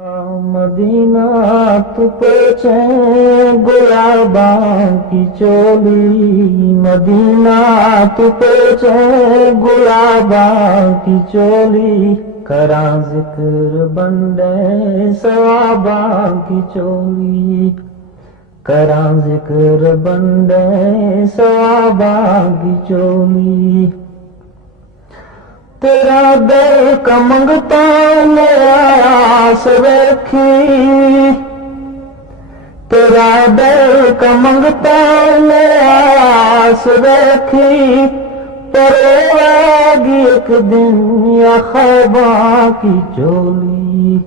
Medina तू पहुँचे गुलाबां की चोली, मदीना तू पहुँचे गुलाबां की चोली, करा जिक्र बंदे सवाबां की चोली, करा जिक्र बंदे सवाबां की चोली। तेरा दिल का मंगता मेरा आस रखी, तेरा दिल का मंगता मेरा आस रखी, पर आएगी एक दिन या ख्वाबा की चोली।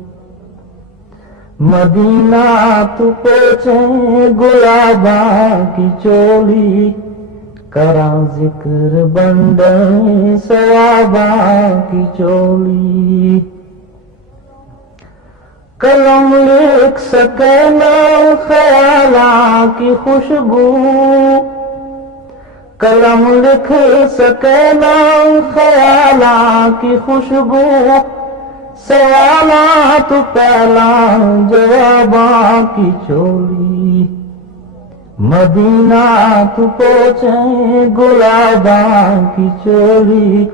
मदीना तू पहुँचे गुलाबा की चोली, करा जिक्र बंदे सवाबा की चोली। कलम लिख सके ना ख्याला की खुशबू, कलम लिख सके ना ख्याला की खुशबू, सवालात पहला जवाबा की चोली। मदीना तू पहुँचे गुलाबा की चोली,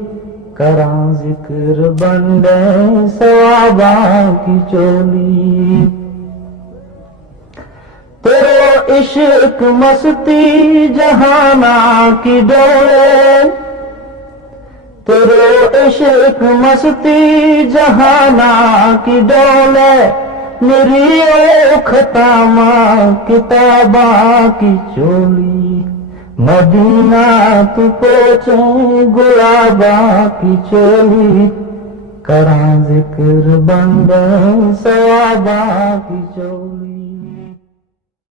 करा जिक्र बंदे सवाबा की चोली। तेरे इश्क मस्ती जहाना की डोले, तेरे इश्क मस्ती जहाना की डोले, मेरी खतामा किताबा की चोली। मदीना तू पहुँचे गुलाबा की चोली, करा जिक्र बंदे सवाबा की चोली।